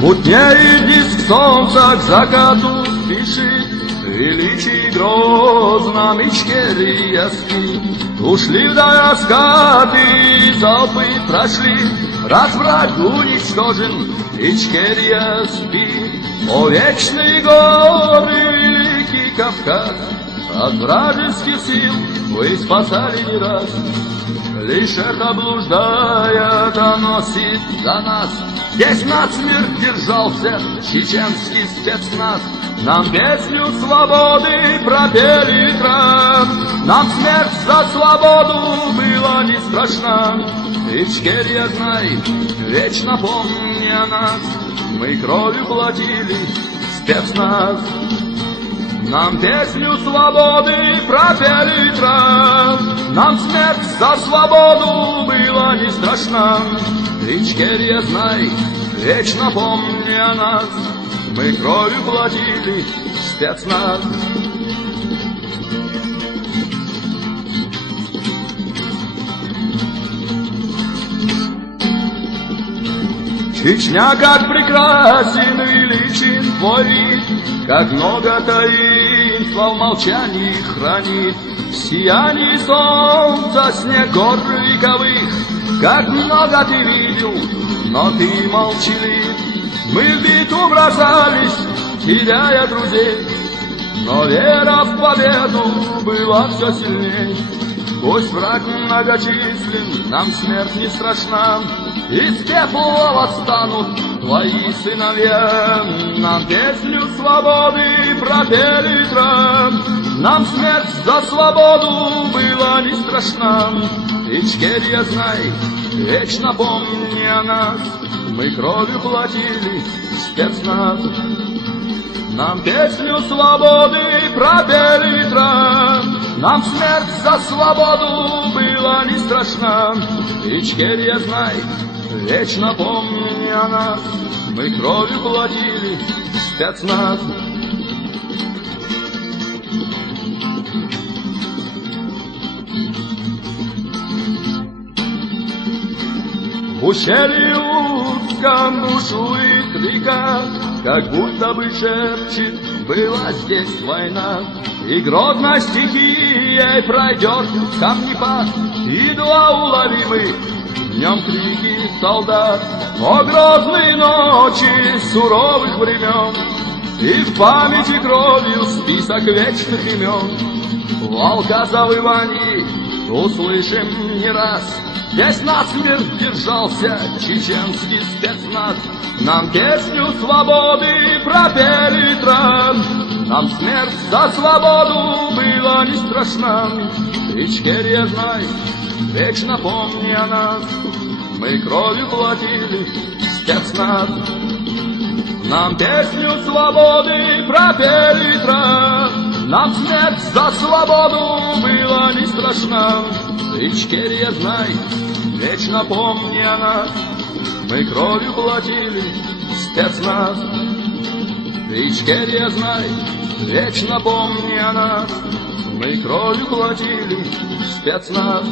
Мутнеет диск солнца, к закату спешит, величий грозно Ичкерия спит. Ушли вдаль скаты, залпы прошли, раз враг уничтожен, Ичкерия спит. О вечные горы, великий Кавказ, от вражеских сил вы спасали не раз. Лишь эхо блуждая доносит до нас, здесь насмерть держался чеченский спецназ. Нам песню свободы пропели трав, нам смерть за свободу была не страшна. Ичкерия, знай, вечно помни о нас, мы кровью платили спецназ. Нам песню свободы пропели трав, нам смерть за свободу была не страшна. Ичкерия, знай, вечно помни о нас, мы кровью платили спецназ. Чечня, как прекрасен и величен твой вид, как много таинства в молчании хранит. В сиянии солнца снег гор вековых, как много ты видел, но ты молчалив. Мы в битву бросались, теряя друзей, но вера в победу была все сильней. Пусть враг многочислен, нам смерть не страшна, из пепла восстанут твои сыновья. Нам песню свободы пропели трав, нам смерть за свободу была не страшна. Ичкерия, знай, вечно помни о нас, мы кровью платили спецназ. Нам песню свободы пропели трав, нам смерть за свободу была не страшна. Ичкерия, знай, вечно помни о нас, мы кровью платили спецназ. В ущелье узком бушует река, как будто бы шепчет, была здесь война. И грозно стихией пройдет камнепад, едва уловимы днем крики солдат. О грозные ночи суровых времен, и в памяти кровью список вечных имен. Волка завываний услышим не раз, здесь насмерть держался чеченский спецназ. Нам песню свободы пропели трав, нам смерть за свободу была не страшна. Ичкерия, знай, вечно помни о нас, мы кровью платили спецназ. Нам песню свободы пропели трав, нам смерть за свободу была не страшна. Ичкерия, знай, вечно помни о нас, мы кровью платили спецназ. Ичкерия, знай, вечно помни о нас, мы кровью платили спецназ.